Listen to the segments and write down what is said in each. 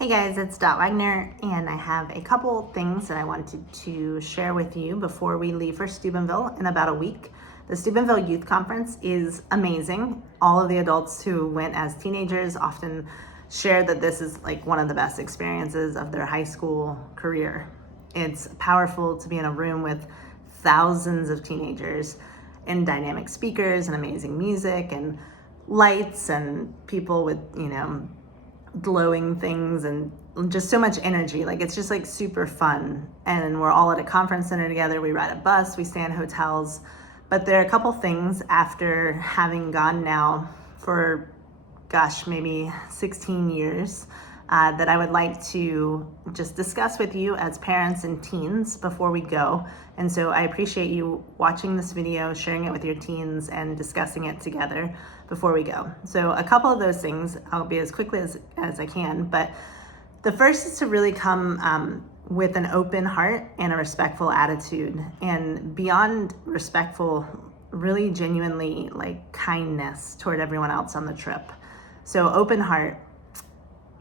Hey guys, it's Dot Wagner, and I have a couple things that I wanted to share with you before we leave for Steubenville in about a week. The Steubenville Youth Conference is amazing. All of the adults who went as teenagers often shared that this is like one of the best experiences of their high school career. It's powerful to be in a room with thousands of teenagers and dynamic speakers and amazing music and lights and people with, glowing things and just so much energy. Like, it's just like super fun. And we're all at a conference center together. We ride a bus, we stay in hotels. But there are a couple things after having gone now for, maybe 16 years that I would like to just discuss with you as parents and teens before we go. And so I appreciate you watching this video, sharing it with your teens, and discussing it together before we go. So a couple of those things, I'll be as quickly as I can, but the first is to really come with an open heart and a respectful attitude, and beyond respectful, really genuinely like kindness toward everyone else on the trip. So open heart.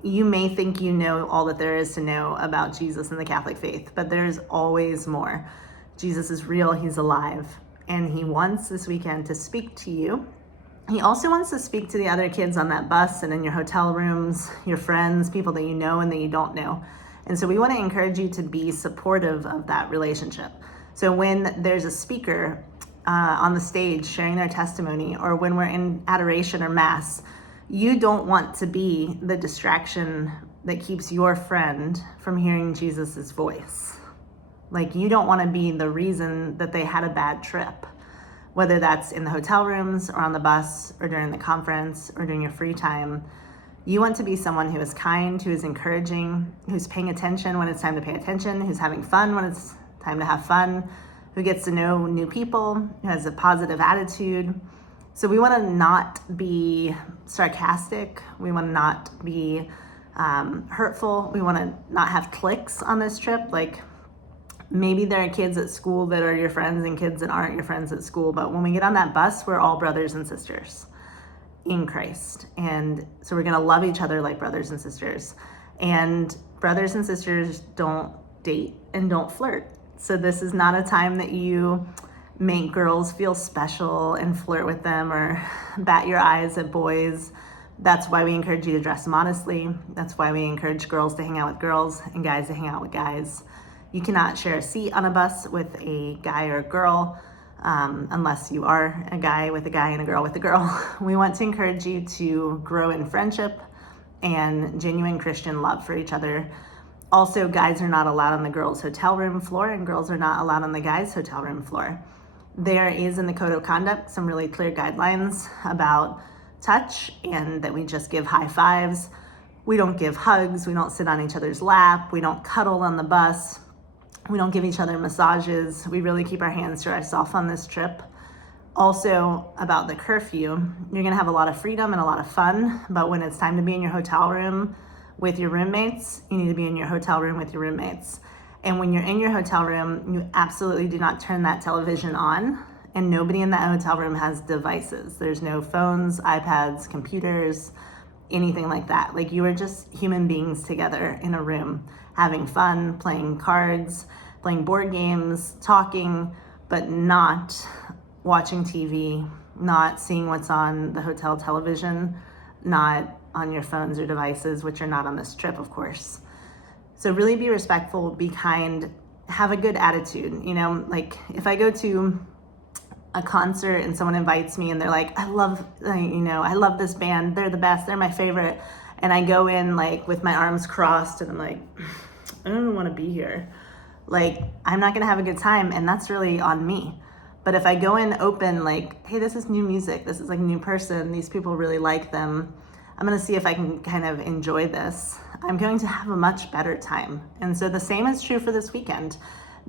You may think you know all that there is to know about Jesus and the Catholic faith, but there's always more. Jesus is real, he's alive, and he wants this weekend to speak to you. He also wants to speak to the other kids on that bus and in your hotel rooms, your friends, people that you know and that you don't know. And so we want to encourage you to be supportive of that relationship. So when there's a speaker on the stage sharing their testimony, or when we're in adoration or mass, you don't want to be the distraction that keeps your friend from hearing Jesus's voice. Like, you don't want to be the reason that they had a bad trip, whether that's in the hotel rooms or on the bus or during the conference or during your free time. You want to be someone who is kind, who is encouraging, who's paying attention when it's time to pay attention, who's having fun when it's time to have fun, who gets to know new people, who has a positive attitude. So we want to not be sarcastic. We want to not be hurtful. We want to not have cliques on this trip. Like, maybe there are kids at school that are your friends and kids that aren't your friends at school. But when we get on that bus, we're all brothers and sisters in Christ. And so we're going to love each other like brothers and sisters. And brothers and sisters don't date and don't flirt. So this is not a time that you make girls feel special and flirt with them or bat your eyes at boys. That's why we encourage you to dress modestly. That's why we encourage girls to hang out with girls and guys to hang out with guys. You cannot share a seat on a bus with a guy or a girl unless you are a guy with a guy and a girl with a girl. We want to encourage you to grow in friendship and genuine Christian love for each other. Also, guys are not allowed on the girls' hotel room floor, and girls are not allowed on the guys' hotel room floor. There is in the code of conduct some really clear guidelines about touch, and that we just give high fives. We don't give hugs. We don't sit on each other's lap. We don't cuddle on the bus. We don't give each other massages. We really keep our hands to ourselves on this trip. Also, about the curfew, you're going to have a lot of freedom and a lot of fun, but when it's time to be in your hotel room with your roommates, you need to be in your hotel room with your roommates. And when you're in your hotel room, you absolutely do not turn that television on, and nobody in that hotel room has devices. There's no phones, iPads, computers, anything like that. Like, you are just human beings together in a room, having fun, playing cards, playing board games, talking, but not watching TV, not seeing what's on the hotel television, not on your phones or devices, which are not on this trip, of course. So really be respectful, be kind, have a good attitude. Like, if I go to a concert and someone invites me and they're like, I love this band, they're the best, they're my favorite. And I go in like with my arms crossed and I'm like, I don't even want to be here. Like, I'm not going to have a good time, and that's really on me. But if I go in open, like, hey, this is new music, this is like a new person, these people really like them, I'm going to see if I can kind of enjoy this, I'm going to have a much better time. And so the same is true for this weekend.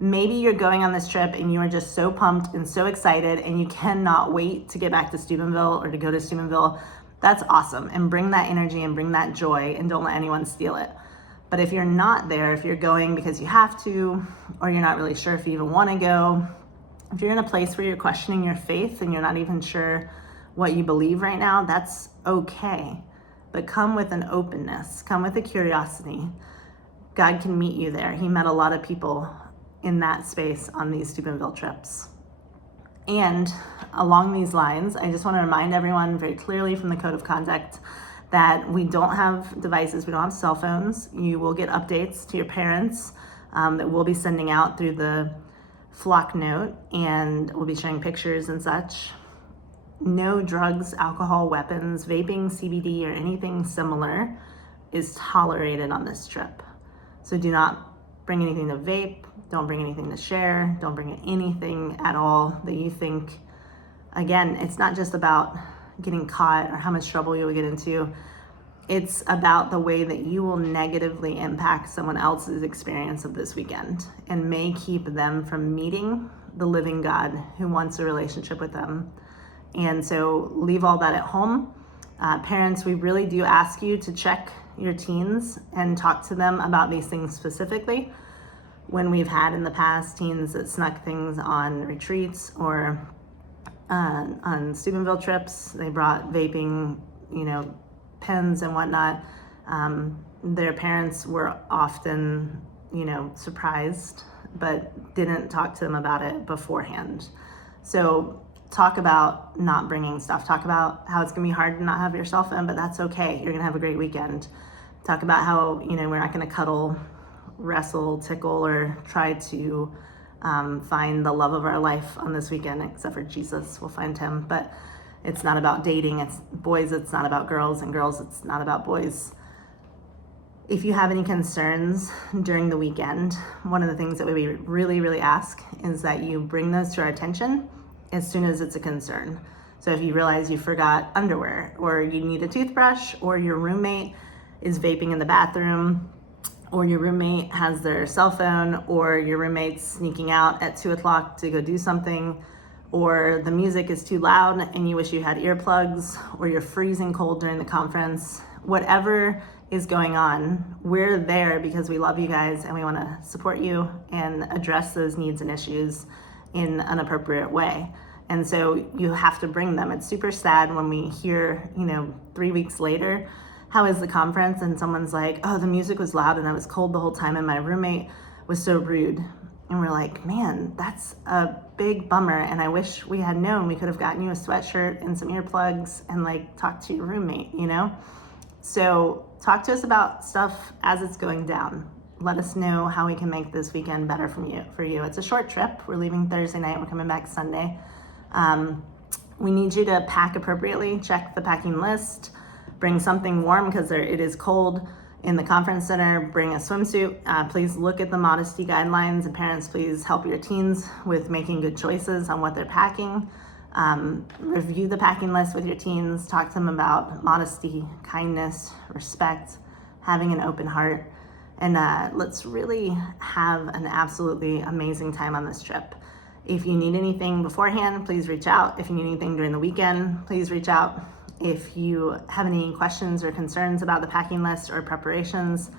Maybe you're going on this trip and you are just so pumped and so excited and you cannot wait to get back to Steubenville or to go to Steubenville. That's awesome. And bring that energy and bring that joy, and don't let anyone steal it. But if you're not there, if you're going because you have to, or you're not really sure if you even want to go, if you're in a place where you're questioning your faith and you're not even sure what you believe right now, that's okay. but come with an openness, come with a curiosity. God can meet you there. He met a lot of people in that space on these Steubenville trips. And along these lines, I just want to remind everyone very clearly from the code of conduct that we don't have devices, we don't have cell phones. You will get updates to your parents that we'll be sending out through the flock note, and we'll be sharing pictures and such. No drugs, alcohol, weapons, vaping, CBD, or anything similar is tolerated on this trip. So do not bring anything to vape, don't bring anything to share, don't bring anything at all that you think, again, it's not just about getting caught or how much trouble you will get into. It's about the way that you will negatively impact someone else's experience of this weekend and may keep them from meeting the living God who wants a relationship with them. And so leave all that at home. Parents, we really do ask you to check your teens and talk to them about these things specifically. When we've had in the past teens that snuck things on retreats or on Steubenville trips, they brought vaping, pens and whatnot. Their parents were often, surprised, but didn't talk to them about it beforehand. So talk about not bringing stuff. Talk about how it's gonna be hard to not have your cell phone, but that's okay. You're gonna have a great weekend. Talk about how, we're not gonna cuddle, wrestle, tickle, or try to find the love of our life on this weekend, except for Jesus. We'll find him. But it's not about dating. It's boys, it's not about girls, and girls, it's not about boys. If you have any concerns during the weekend, one of the things that we really, really ask is that you bring those to our attention as soon as it's a concern. So if you realize you forgot underwear, or you need a toothbrush, or your roommate is vaping in the bathroom, or your roommate has their cell phone, or your roommate's sneaking out at 2 o'clock to go do something, or the music is too loud and you wish you had earplugs, or you're freezing cold during the conference, whatever is going on, we're there because we love you guys and we want to support you and address those needs and issues in an appropriate way. And so you have to bring them. It's super sad when we hear, 3 weeks later, how is the conference? And someone's like, oh, the music was loud and I was cold the whole time and my roommate was so rude. And we're like, man, that's a big bummer. And I wish we had known. We could have gotten you a sweatshirt and some earplugs and talk to your roommate, So talk to us about stuff as it's going down. Let us know how we can make this weekend better for you. It's a short trip. We're leaving Thursday night. We're coming back Sunday. We need you to pack appropriately. Check the packing list. Bring something warm because it is cold in the conference center. Bring a swimsuit. Please look at the modesty guidelines, and parents, please help your teens with making good choices on what they're packing. Review the packing list with your teens. Talk to them about modesty, kindness, respect, having an open heart. And let's really have an absolutely amazing time on this trip. If you need anything beforehand, please reach out. If you need anything during the weekend, please reach out. If you have any questions or concerns about the packing list or preparations,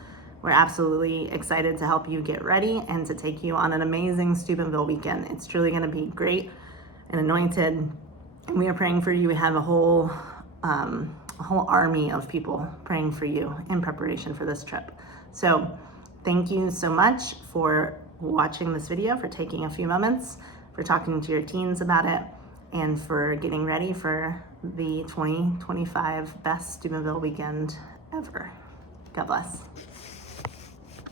we're absolutely excited to help you get ready and to take you on an amazing Steubenville weekend. It's truly going to be great and anointed. And we are praying for you. We have a whole army of people praying for you in preparation for this trip. So thank you so much for watching this video, for taking a few moments, for talking to your teens about it, and for getting ready for the 2025 best Steubenville weekend ever. God bless.